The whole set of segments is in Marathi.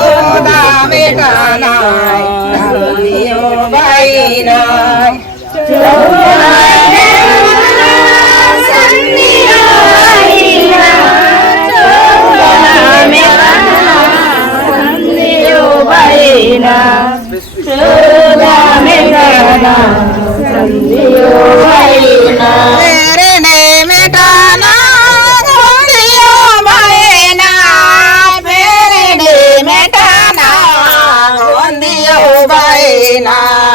शोधा मेटा नाय संधियो बाई नाय मेरे ने मेटाना गोंदियो बाईना मेरे ने मेटाना गोंदियो बाईना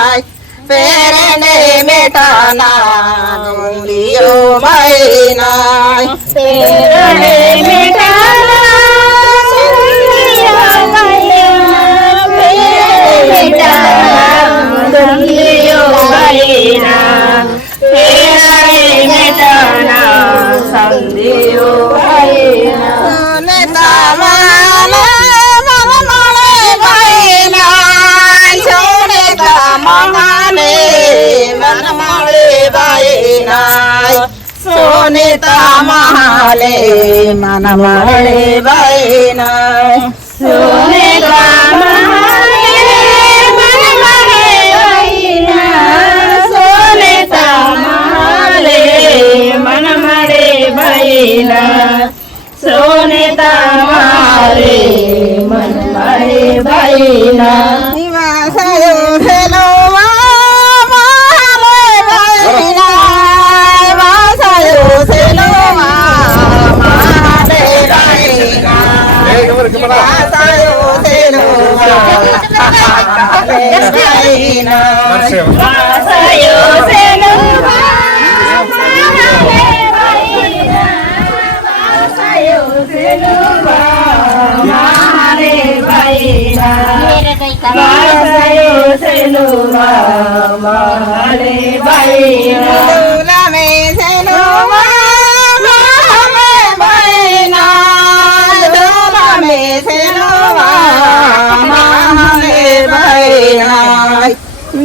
मेरे ने मेटाना गोंदियो बाईना मेरे ने मेटाना संधियो बाईना नेता माले मन माले बाईना सोनेता माले मन माले बाईना सोनेता माले मन माले बाईना सोनेता सोनेता मारे मन मारे बाईना वासायो हेलो माले बाईना वासायो हेलो माले बाईना वासायो हेलो माले बाईना वासायो हेलो मारे बाईना वासायो सेलुमा मारे बाईना दूला में सेलुमा मारे बाईना दूला में सेलुमा मारे बाईना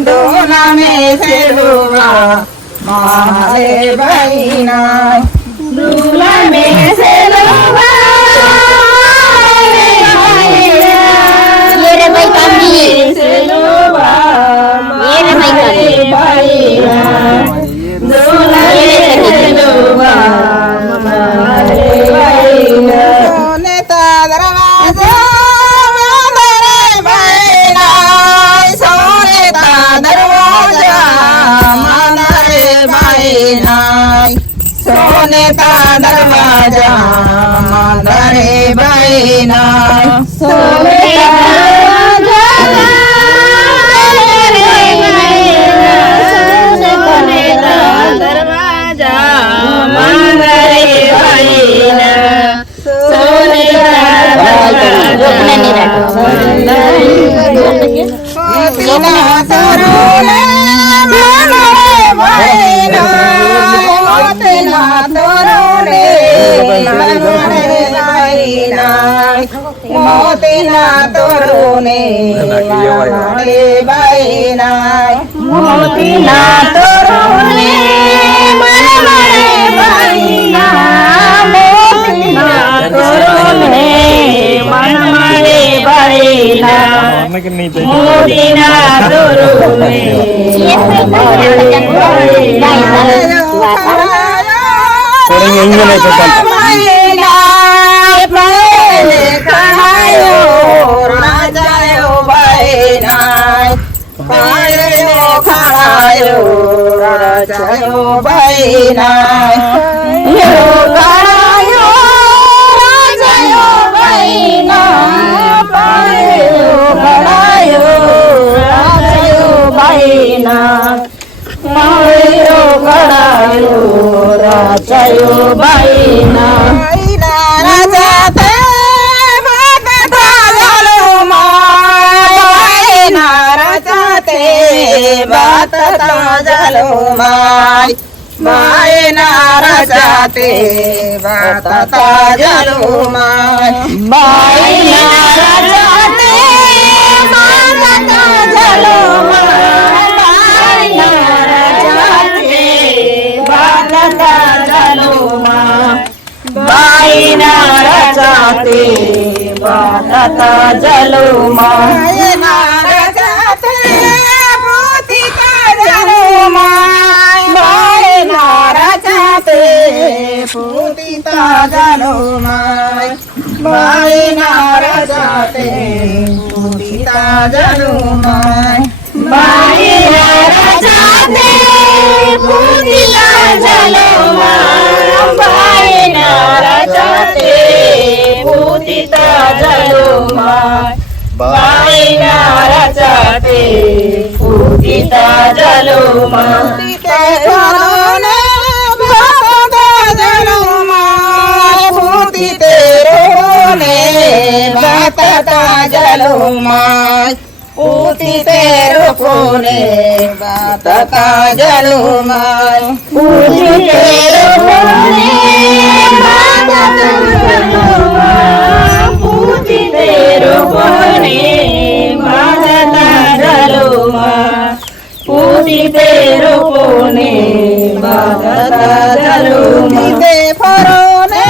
दूला में सेलुमा मारे बाईना दूला में सेलुमा सोनेता दरवाजा मांदरे बाईना सोनेता दरवाजा मांदरे बाईना सोनेता मोतीना तोरुने मारे बाईना मोतीना तोरुने मारे बाईना मोतीना तोरुने मारे बाईना मोतीना तोरुने राजायो बाईना खायो राजायो बाईना खायो राजायो बाईना खायो राजायो बाईना खायो राजायो बाईना राजा बात जलो माय माय नारा जाते बात जलो माय माय नारा जाते बात जलो माय नारा जाते बात जलो माय नारा जाते बात बाता जलो माय नाराजाते पोती का जलो माय माय नाराजाते पोती का जलो माय माय नाराजाते पोती का जलो माय माय नाराजाते पोती का जलो माय माय नाराजाते पूतिता जलो माय बाई नाराजाते पूतिता जलो माय घरोने बाता जलो माय पूतिते रोने बाता जलो माय पूतिते रोने बाता जलो माय पूतिते रोने बाता जलो पूतिते रोने बाता जलो पूतिते फरोने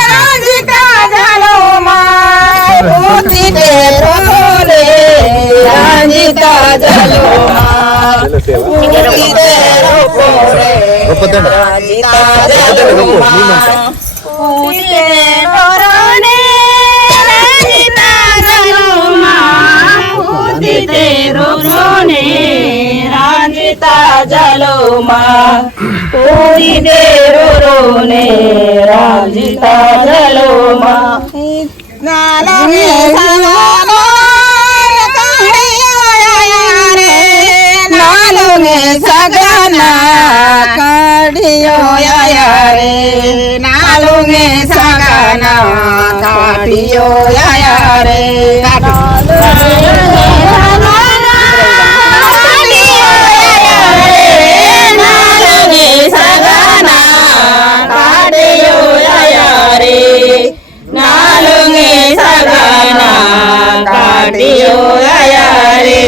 राजिता जलो माय पूतिते रोने राजिता जलो माय पूतिते रोने राजिता जलो माय पूतिते फरोने राजिता जलो माय पूतिते रोने राजिता जलो माय पूतिते रोने राजिता जलो माय नालंगे सगाना काढ़ियो रे नालंगे सगाना काढ़ियो रे नालंगे सगाना काढ़ियो रे नालुंगे सगाना काटियो आया रे